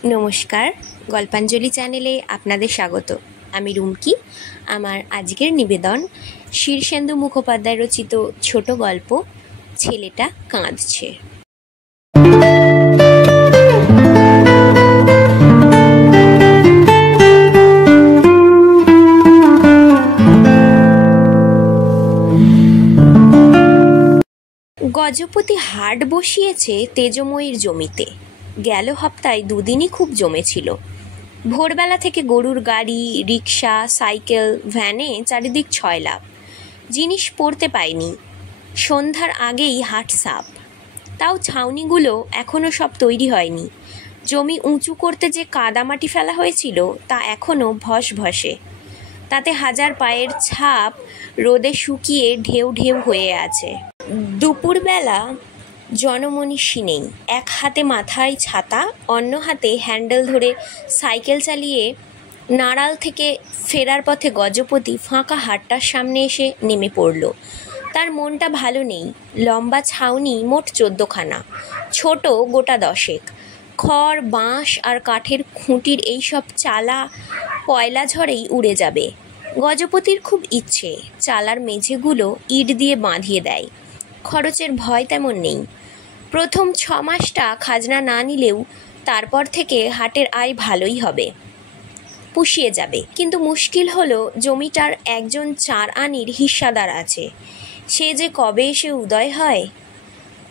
নমস্কার, গল্পাঞ্জলি চ্যানেলে আপনাদের স্বাগত। আমি রুমকি। আমার আজকের নিবেদন শীর্ষেন্দু মুখোপাধ্যায় রচিত ছোট গল্প ছেলেটা কাঁদছে। গজপতি হাট বসিয়েছে তেজময়ীর জমিতে। গেল হপ্তায় দুদিনই খুব জমেছিল। ভোরবেলা থেকে গরুর গাড়ি, রিক্সা, সাইকেল, ভ্যানে চারিদিক ছয়লাভ। জিনিস পড়তে পায়নি। সন্ধ্যার আগেই হাট সাফ। তাও ছাউনিগুলো এখনও সব তৈরি হয়নি। জমি উঁচু করতে যে কাদামাটি ফেলা হয়েছিল তা এখনও ভস ভসে। তাতে হাজার পায়ের ছাপ রোদে শুকিয়ে ঢেউ ঢেউ হয়ে আছে। দুপুরবেলা জনমনীষী নেই। এক হাতে মাথায় ছাতা, অন্য হাতে হ্যান্ডেল ধরে সাইকেল চালিয়ে নাড়াল থেকে ফেরার পথে গজপতি ফাঁকা হাটটার সামনে এসে নেমে পড়ল। তার মনটা ভালো নেই। লম্বা ছাউনি মোট 14খানা, ছোট গোটা 10। খড়, বাঁশ আর কাঠের খুঁটির এইসব চালা পয়লা ঝড়েই উড়ে যাবে। গজপতির খুব ইচ্ছে চালার মেঝেগুলো ইট দিয়ে বাঁধিয়ে দেয়। খরচের ভয় তেমন নেই। প্রথম 6 মাসটা খাজনা না নিলেও তারপর থেকে হাটের আয় ভালোই হবে, পুষিয়ে যাবে। কিন্তু মুশকিল হলো জমিটার একজন 4 আনির হিস্সাদার আছে। সে যে কবে এসে উদয় হয়।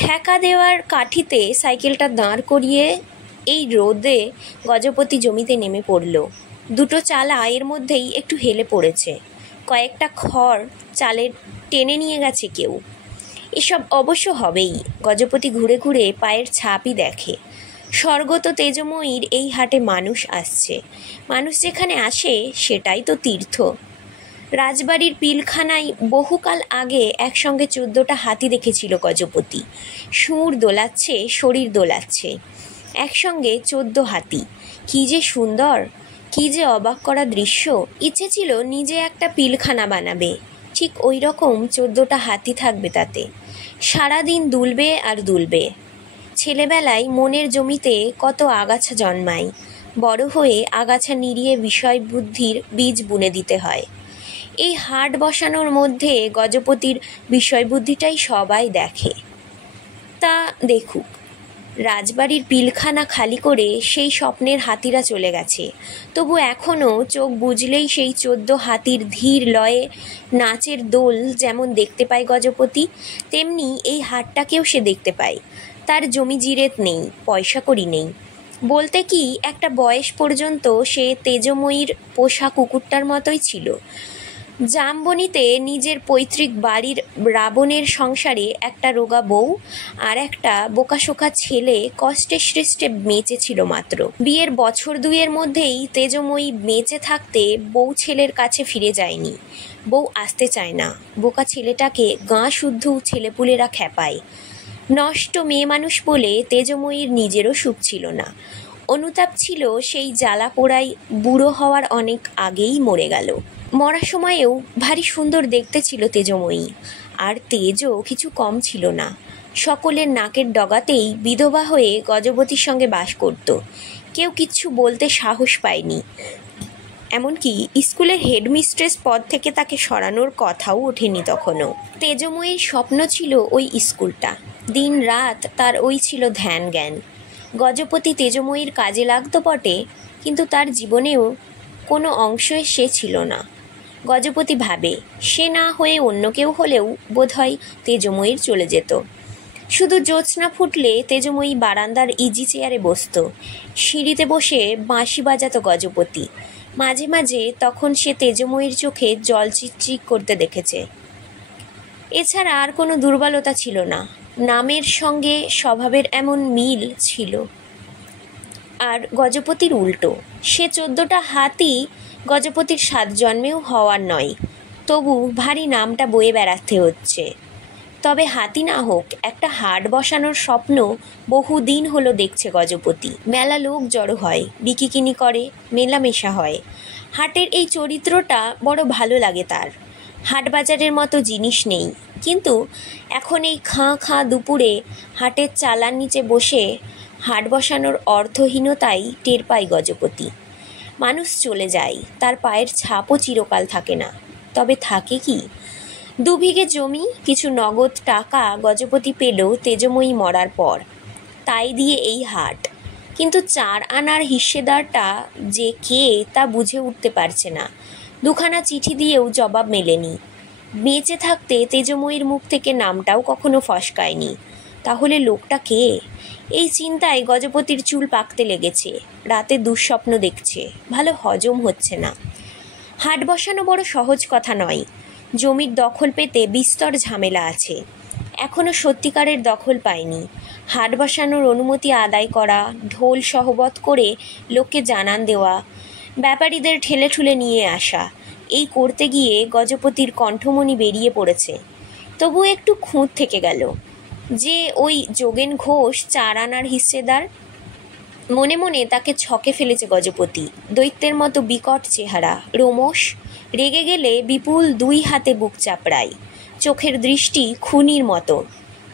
ঠেকা দেওয়ার কাঠিতে সাইকেলটা দাঁড় করিয়ে এই রোদে গজপতি জমিতে নেমে পড়ল। দুটো চালা এর মধ্যেই একটু হেলে পড়েছে। কয়েকটা খড় চালে টেনে নিয়ে গেছে কেউ। এসব অবশ্য হবেই। গজপতি ঘুরে ঘুরে পায়ের ছাপই দেখে। স্বর্গত তেজময়ীর এই হাটে মানুষ আসছে। মানুষ যেখানে আসে সেটাই তো তীর্থ। রাজবাড়ির পিলখানায় বহুকাল আগে একসঙ্গে 14টা হাতি দেখেছিল গজপতি। সুর দোলাচ্ছে, শরীর দোলাচ্ছে। একসঙ্গে 14 হাতি। কি যে সুন্দর, কি যে অবাক করা দৃশ্য। ইচ্ছে ছিল নিজে একটা পিলখানা বানাবে। ঠিক ওই রকম 14টা হাতি থাকবে তাতে। সারাদিন দুলবে আর দুলবে। ছেলেবেলায় মনের জমিতে কত আগাছা জন্মায়। বড় হয়ে আগাছা নিড়িয়ে বিষয় বুদ্ধির বীজ বুনে দিতে হয়। এই হাট বসানোর মধ্যে গজপতির বিষয় বুদ্ধিটাই সবাই দেখে। তা দেখুক। রাজবাড়ির পিলখানা খালি করে সেই স্বপ্নের হাতিরা চলে গেছে। তবু এখনও চোখ বুঝলেই সেই 14 হাতির ধীর লয়ে নাচের দোল যেমন দেখতে পায় গজপতি, তেমনি এই হাটটাকেও সে দেখতে পায়। তার জমি জিরেত নেই, পয়সা কড়ি নেই। বলতে কি, একটা বয়স পর্যন্ত সে তেজময়ীর পোষা কুকুরটার মতোই ছিল। জামবনিতে নিজের পৈতৃক বাড়ির রাবণের সংসারে একটা রোগা বউ আর একটা বোকাশোকা ছেলে কষ্টে সৃষ্টে বেঁচে ছিল মাত্র। বিয়ের বছর দুয়ের মধ্যেই তেজময়ী বেঁচে থাকতে বউ ছেলের কাছে ফিরে যায়নি। বউ আসতে চায় না। বোকা ছেলেটাকে গাঁ শুদ্ধ ছেলেপুলেরা খেপায়। নষ্ট মেয়ে মানুষ বলে তেজময়ীর নিজেরও সুখ ছিল না। অনুতাপ ছিল সেই জ্বালা পোড়াই বুড়ো হওয়ার অনেক আগেই মরে গেল। মরার সময়েও ভারী সুন্দর দেখতে ছিল তেজময়ী। আর তেজও কিছু কম ছিল না। সকলের নাকের ডগাতেই বিধবা হয়ে গজপতির সঙ্গে বাস করত। কেউ কিচ্ছু বলতে সাহস পায়নি। এমনকি স্কুলের হেডমিস্ট্রেস পদ থেকে তাকে সরানোর কথাও ওঠেনি তখনও। তেজময়ীর স্বপ্ন ছিল ওই স্কুলটা। দিন রাত তার ওই ছিল ধ্যান জ্ঞান। গজপতি তেজময়ীর কাজে লাগতো বটে, কিন্তু তার জীবনেও কোনো অংশে সে ছিল না। গজপতি ভাবে, সে না হয়ে অন্য কেউ হলেও বোধহয় তেজময়ীর চলে যেত। শুধু জ্যোৎস্না ফুটলে তেজময়ী বারান্দার ইজি চেয়ারে বসত। সিঁড়িতে বসে বাঁশি বাজাতো গজপতি। মাঝে মাঝে তখন সে তেজময়ীর চোখে জল চিকচিক করতে দেখেছে। এছাড়া আর কোনো দুর্বলতা ছিল না। নামের সঙ্গে স্বভাবের এমন মিল ছিল। আর গজপতির উল্টো। সে 14টা হাতি গজপতির 7 জন্মেও হওয়ার নয়। তবু ভারী নামটা বয়ে বেড়াতে হচ্ছে। তবে হাতি না হোক, একটা হাট বসানোর স্বপ্ন বহুদিন হলো দেখছে গজপতি। মেলা লোক জড়ো হয়, বিকিকিনি করে, মেলামেশা হয়। হাটের এই চরিত্রটা বড় ভালো লাগে তার। হাট বাজারের মতো জিনিস নেই, কিন্তু এখন এই খাঁ খাঁ দুপুরে হাটের চালার নিচে বসে হাট বসানোর অর্থহীনতাই টের পায় গজপতি। মানুষ চলে যায়, তার পায়ের ছাপও চিরকাল থাকে না। তবে থাকে কি? 2 বিঘে জমি, কিছু নগদ টাকা গজপতি পেল তেজময়ী মরার পর। তাই দিয়ে এই হাট। কিন্তু 4 আনার হিস্সেদারটা যে কে তা বুঝে উঠতে পারছে না। 2খানা চিঠি দিয়েও জবাব মেলেনি। বেঁচে থাকতে তেজময়ীর মুখ থেকে নামটাও কখনো ফসকায়নি। তাহলে লোকটা কে? এই চিন্তায় গজপতির চুল পাকতে লেগেছে। রাতে দুঃস্বপ্ন দেখছে, ভালো হজম হচ্ছে না। হাট বসানো বড় সহজ কথা নয়। জমির দখল পেতে বিস্তর ঝামেলা আছে। এখনও সত্যিকারের দখল পায়নি। হাট বসানোর অনুমতি আদায় করা, ঢোল সহবত করে লোককে জানান দেওয়া, ব্যাপারীদের ঠেলে ঠুলে নিয়ে আসা, এই করতে গিয়ে গজপতির কণ্ঠমণি বেরিয়ে পড়েছে। তবু একটু খুঁত থেকে গেল যে ওই যোগেন ঘোষ 4 আনার হিস্সেদার। মনে মনে তাকে ছকে ফেলেছে গজপতি। দৈত্যের মতো বিকট চেহারা, রোমশ, রেগে গেলে বিপুল 2 হাতে বুক চাপড়ায়, চোখের দৃষ্টি খুনির মতো।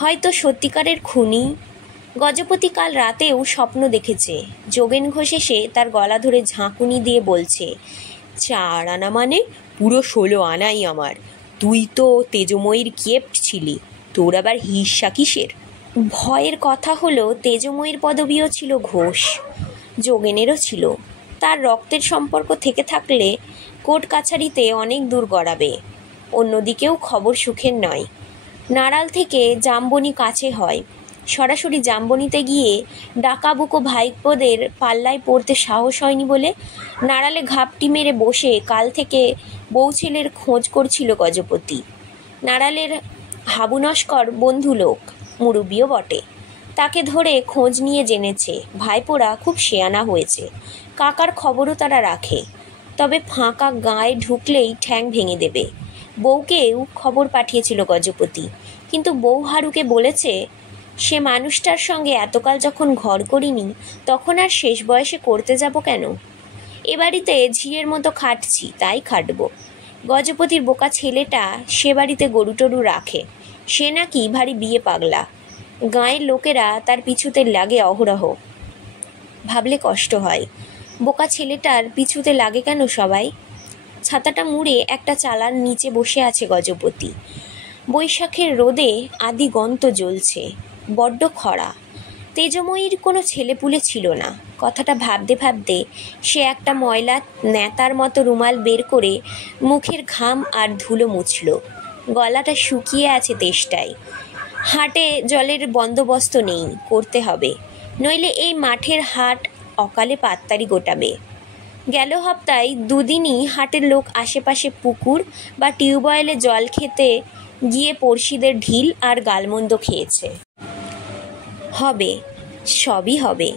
হয়তো সত্যিকারের খুনি। গজপতি কাল রাতেও স্বপ্ন দেখেছে যোগেন ঘোষ এসে তার গলা ধরে ঝাঁকুনি দিয়ে বলছে, 4 আনা মানে পুরো 16 আনাই আমার। তুই তো তেজময়ীর গিফট ছিলি, তোর আবার হিস্সা কিসের? ভয়ের কথা হলো তেজময়ীর পদবীও ছিল ঘোষ, যোগেনেরও ছিল। তার রক্তের সম্পর্ক থেকে থাকলে কোর্ট কাছারিতে অনেক দূর গড়াবে। অন্যদিকেও খবর সুখের নয়। নাড়াল থেকে জামবনি কাছে হয়। সরাসরি জামবনিতে গিয়ে ডাকাবুকো ভাইপোদের পাল্লায় পড়তে সাহস হয়নি বলে নাড়ালে ঘাপটি মেরে বসে কাল থেকে বউ ছেলের খোঁজ করছিল গজপতি। নাড়ালের হাবু নস্কর বন্ধু লোক, মুরব্বিও বটে। তাকে ধরে খোঁজ নিয়ে জেনেছে ভাইপোরা খুব শেয়ানা হয়েছে। কাকার খবরও তারা রাখে। তবে ফাঁকা গায়ে ঢুকলেই ঠ্যাং ভেঙে দেবে। বউকেও খবর পাঠিয়েছিল গজপতি, কিন্তু বউ হারুকে বলেছে, সে মানুষটার সঙ্গে এতকাল যখন ঘর করিনি তখন আর শেষ বয়সে করতে যাব কেন? এ বাড়িতে ঝিয়ের মতো খাটছি, তাই খাটব। গজপতির বোকা ছেলেটা সে বাড়িতে গরু টরু রাখে। সে নাকি ভারী বিয়ে পাগলা। গাঁয়ের লোকেরা তার পিছুতে লাগে অহরহ। ভাবলে কষ্ট হয়, বোকা ছেলেটার পিছুতে লাগে কেন সবাই? ছাতাটা মুড়ে একটা চালার নিচে বসে আছে গজপতি। বৈশাখের রোদে আদি গন্ত জ্বলছে, বড্ড খরা। তেজময়ীর কোনো ছেলেপুলে ছিল না। কথাটা ভাবতে ভাবতে সে একটা ময়লা নেতার মতো রুমাল বের করে মুখের ঘাম আর ধুলো মুছল। গলাটা শুকিয়ে আছে তেষ্টায়। হাটে জলের বন্দোবস্ত নেই, করতে হবে, নইলে এই মাঠের হাট অকালে পাত্তারি গোটাবে। গেল হপ্তায় 2 দিনই হাটের লোক আশেপাশে পুকুর বা টিউবওয়েলে জল খেতে গিয়ে পড়শিদের ঢিল আর গালমন্দ খেয়েছে। হবে, সবই হবে।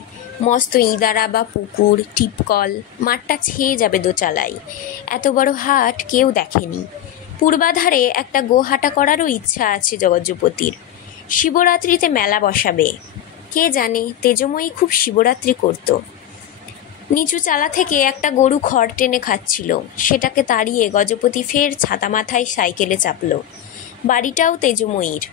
মস্ত ইঁদারা বা পুকুর, টিপকল, মাঠটা ছেয়ে যাবে দোচালায়। এত বড় হাট কেউ দেখেনি। পূর্বাধারে একটা গোহাটা করারও ইচ্ছা আছে গজপতির। শিবরাত্রিতে মেলা বসাবে। কে জানে, তেজময়ী খুব শিবরাত্রি করত। নিচু চালা থেকে একটা গরু খড় টেনে খাচ্ছিল। সেটাকে তাড়িয়ে গজপতি ফের ছাতা মাথায় সাইকেলে চাপল। বাড়িটাও তেজময়ীর।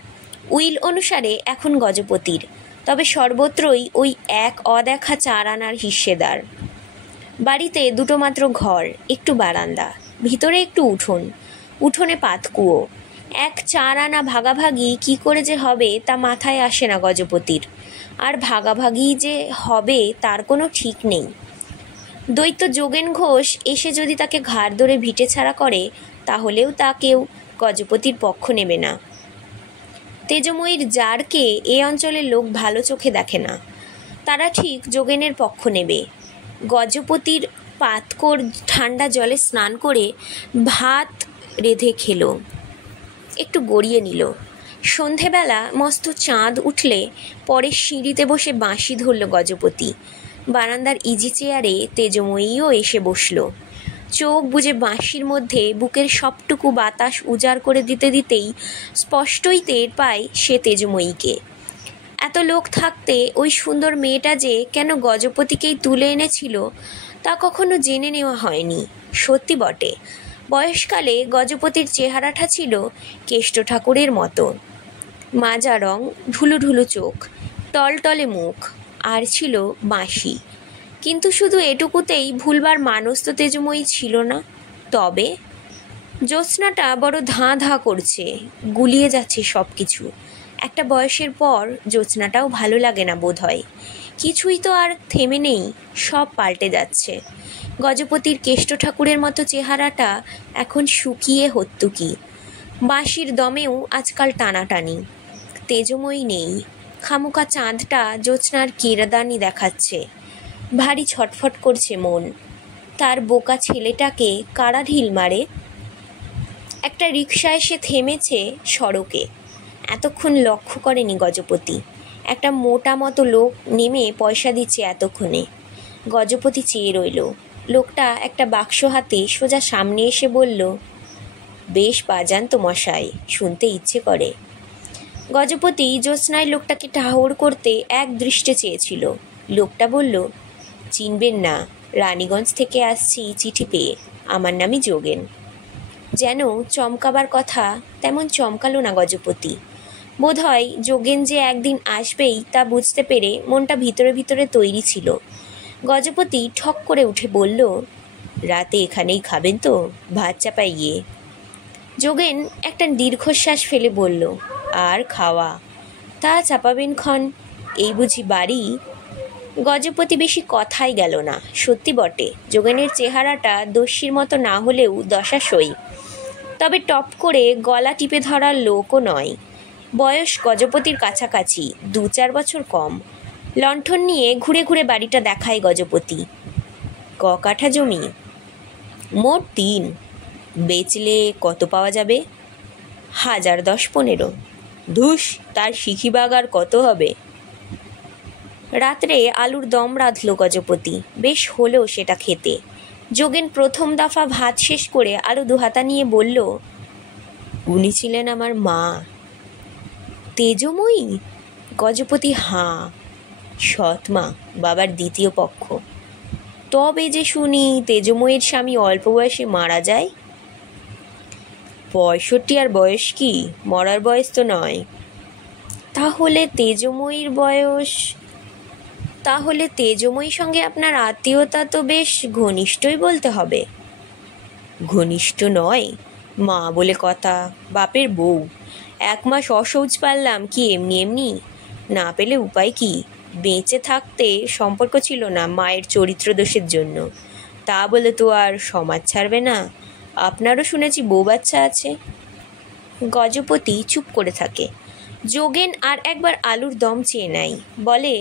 উইল অনুসারে এখন গজপতির, তবে সর্বত্রই ওই এক অদেখা 4 আনার হিস্সেদার। বাড়িতে 2টো মাত্র ঘর, একটু বারান্দা, ভিতরে একটু উঠোন, উঠোনে পাতকুয়ো। 4 আনা ভাগাভাগি কি করে যে হবে তা মাথায় আসে না গজপতির। আর ভাগাভাগি যে হবে তার কোনো ঠিক নেই। দৈত্য যোগেন ঘোষ এসে যদি তাকে ঘাড় ধরে ভিটে ছাড়া করে, তাহলেও তা কেউ গজপতির পক্ষ নেবে না। তেজময়ীর জারকে এ অঞ্চলের লোক ভালো চোখে দেখে না। তারা ঠিক যোগেনের পক্ষ নেবে। গজপতির পাতকর ঠান্ডা জলে স্নান করে ভাত রেঁধে খেলো, একটু গড়িয়ে নিল। সন্ধেবেলা মস্ত চাঁদ উঠলে পরে সিঁড়িতে বসে বাঁশি ধরল গজপতি। বারান্দার ইজি চেয়ারে তেজময়ীও এসে বসল। চোখ বুজে বাঁশির মধ্যে বুকের সবটুকু বাতাস উজাড় করে দিতে দিতেই স্পষ্টই টের পায় সে তেজময়ীকে। এত লোক থাকতে ওই সুন্দর মেয়েটা যে কেন গজপতিকেই তুলে এনেছিল তা কখনো জেনে নেওয়া হয়নি। সত্যি বটে, বয়সকালে গজপতির চেহারাটা ছিল কেষ্ট ঠাকুরের মতো। মাজা রং, ঢুলু ঢুলু চোখ, টলটলে মুখ, আর ছিল বাঁশি। কিন্তু শুধু এটুকুতেই ভুলবার মানুষ তো তেজময়ী ছিল না। তবে জ্যোৎস্নাটা বড় ধাঁ ধাঁ করছে, গুলিয়ে যাচ্ছে সব কিছু। একটা বয়সের পর জ্যোৎস্নাটাও ভালো লাগে না বোধ হয়। কিছুই তো আর থেমে নেই, সব পাল্টে যাচ্ছে। গজপতির কেষ্ট ঠাকুরের মতো চেহারাটা এখন শুকিয়ে হত্যুকি। বাঁশির দমেও আজকাল টানাটানি। তেজময়ী নেই, খামোকা চাঁদটা জ্যোৎস্নার কিরাদানি দেখাচ্ছে। ভারী ছটফট করছে মন। তার বোকা ছেলেটাকে কারা ঢিল মারে। একটা রিকশা এসে থেমেছে সড়কে। এতক্ষণ লক্ষ্য করেনি গজপতি। একটা মোটা মতো লোক নেমে পয়সা দিচ্ছে এতক্ষণে। গজপতি চেয়ে রইল। লোকটা একটা বাক্স হাতে সোজা সামনে এসে বলল, বেশ বাজান তো মশাই, শুনতে ইচ্ছে করে। গজপতি জ্যোৎস্নায় লোকটাকে ঠাহর করতে এক দৃষ্টে চেয়েছিল। লোকটা বলল, চিনবেন না, রানীগঞ্জ থেকে আসছি চিঠি পেয়ে, আমার নামই যোগেন। যেন চমকাবার কথা তেমন চমকালো না গজপতি। বোধহয় যোগেন যে একদিন আসবেই তা বুঝতে পেরে মনটা ভিতরে ভিতরে তৈরি ছিল। গজপতি ঠক করে উঠে বলল, রাতে এখানেই খাবেন তো, ভাত চাপাই গিয়ে। যোগেন একটা দীর্ঘশ্বাস ফেলে বলল, আর খাওয়া, তা চাপাবেন ক্ষণ, এই বুঝি বাড়ি। গজপতি বেশি কথাই গেল না। সত্যি বটে, যোগেনের চেহারাটা দস্যির মতো না হলেও দশাসই। তবে টপ করে গলা টিপে ধরার লোকও নয়। বয়স গজপতির কাছাকাছি, 2-4 বছর কম। লণ্ঠন নিয়ে ঘুরে ঘুরে বাড়িটা দেখায় গজপতি। ক কাঠা জমি? মোট 3। বেচলে কত পাওয়া যাবে? 1010-15। ধুস, তার শিখিবাগ আর কত হবে? রাত্রে আলুর দম রাঁধল গজপতি। বেশ হলো সেটা খেতে। যোগেন প্রথম দফা ভাত শেষ করে আলু দুহাতা নিয়ে বলল, উনি ছিলেন আমার মা। তেজময়ী? গজপতি হাঁ, সৎ মা, বাবার দ্বিতীয় পক্ষ। তবে যে শুনি তেজময়ীর স্বামী অল্প বয়সে মারা যায়। 65 আর বয়স কি? মরার বয়স তো নয়। তাহলে তেজময়ীর সঙ্গে আপনার আত্মীয়তা তো বেশ ঘনিষ্ঠই বলতে হবে। ঘনিষ্ঠ নয়, মা বলে কথা, বাপের বউ। 1 মাস অশৌচ পারলাম কি এমনি এমনি, না পেলে উপায় কি। বেঁচে থাকতে সম্পর্ক ছিল না মায়ের চরিত্র দোষের জন্য, তা বলে তো আর সমাজ ছাড়বে না। আপনারও শুনেছি বউ বাচ্চা আছে। গজপতি চুপ করে থাকে। যোগেন আর একবার আলুর দম চেয়ে নেয়। বলে,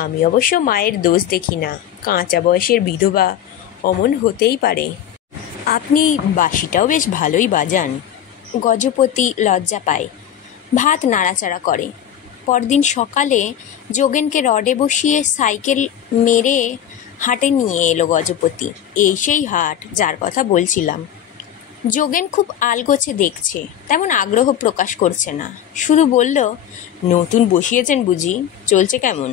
আমি অবশ্য মায়ের দোষ দেখি না, কাঁচা বয়সের বিধবা, অমন হতেই পারে। আপনি বাঁশিটাও বেশ ভালোই বাজান। গজপতি লজ্জা পায়, ভাত নাড়াচাড়া করে। পরদিন সকালে যোগেনকে রডে বসিয়ে সাইকেল মেরে হাটে নিয়ে এলো গজপতি। এই সেই হাট যার কথা বলছিলাম। যোগেন খুব আলগোছে দেখছে, তেমন আগ্রহ প্রকাশ করছে না। শুধু বলল, নতুন বসিয়েছেন বুঝি? চলছে কেমন?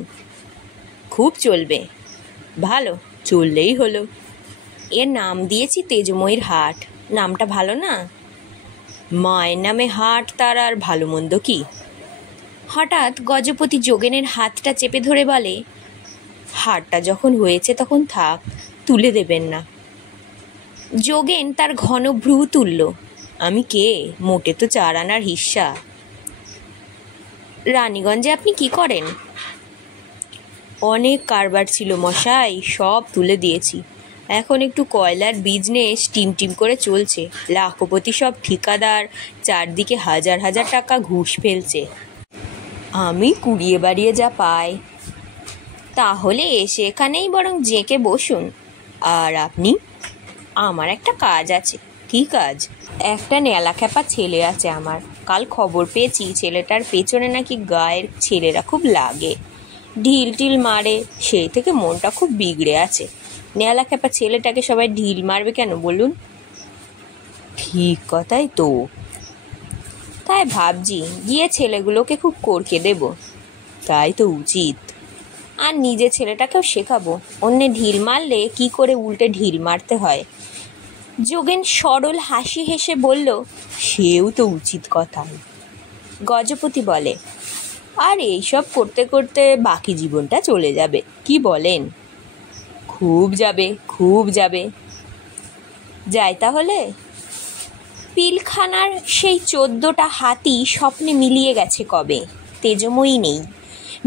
খুব চলবে। ভালো, চললেই হলো। এর নাম দিয়েছি তেজময়ীর হাট। নামটা ভালো না? মায়ের নামে হাট, তার আর ভালো মন্দ কি? হঠাৎ গজপতি যোগেনের হাতটা চেপে ধরে বলে, হাটটা যখন হয়েছে তখন থাক, তুলে দেবেন না। যোগেন তার ঘন ভ্রু তুলল। আমি কে? মোটে তো 4 আনার হিস্সা। রানীগঞ্জে আপনি কি করেন? অনেক কারবার ছিল মশাই, সব তুলে দিয়েছি। এখন একটু কয়লার বিজনেস টিম করে চলছে। লাখপতি সব ঠিকাদার চারদিকে হাজার হাজার টাকা ঘুষ ফেলছে। আমি কুড়িয়ে বাড়িয়ে যা পাই। তাহলে এসে এখানেই বরং জেঁকে বসুন। আর আপনি? আমার একটা কাজ আছে। কি কাজ? একটা ন্যালাখ্যাপা ছেলে আছে আমার। কাল খবর পেয়েছি ছেলেটার পেছনে নাকি গায়ের ছেলেরা খুব লাগে, ঢিল মারে। সেই থেকে মনটা খুব বিগড়ে আছে। ন্যালাখ্যাপা ছেলেটাকে সবাই ঢিল মারবে কেন বলুন? ঠিক কথাই তো। তাই ভাবছি গিয়ে ছেলেগুলোকে খুব করকে দেব। তাই তো উচিত। আর নিজে ছেলেটাকেও শেখাবো অন্যে ঢিল মারলে কি করে উল্টে ঢিল মারতে হয়। যোগেন সরল হাসি হেসে বলল, সেও তো উচিত কথাই। গজপতি বলে, আর এইসব করতে করতে বাকি জীবনটা চলে যাবে, কি বলেন? খুব যাবে, খুব যাবে। যাই তাহলে। পিলখানার সেই 14টা হাতি স্বপ্নে মিলিয়ে গেছে কবে, তেজময়ী নেই।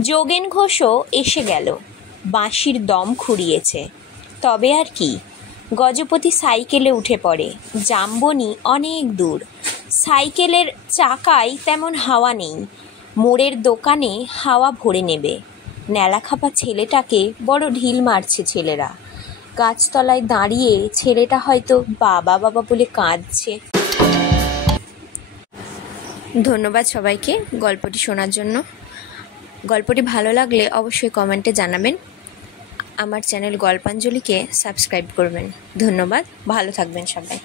যোগেন ঘোষও এসে গেল, বাঁশির দম খুঁড়িয়েছে। তবে আর কি, গজপতি সাইকেলে উঠে পড়ে। জাম্বনি অনেক দূর, সাইকেলের চাকায় তেমন হাওয়া নেই। মোড়ের দোকানে হাওয়া ভরে নেবে। ন্যালাখাপা ছেলেটাকে বড় ঢিল মারছে ছেলেরা। গাছতলায় দাঁড়িয়ে ছেলেটা হয়তো বাবা বাবা বলে কাঁদছে। ধন্যবাদ সবাইকে গল্পটি শোনার জন্য। গল্পটি ভালো লাগলে অবশ্যই কমেন্টে জানাবেন। আমার চ্যানেল গল্পাঞ্জলিকে সাবস্ক্রাইব করবেন। ধন্যবাদ, ভালো থাকবেন সবাই।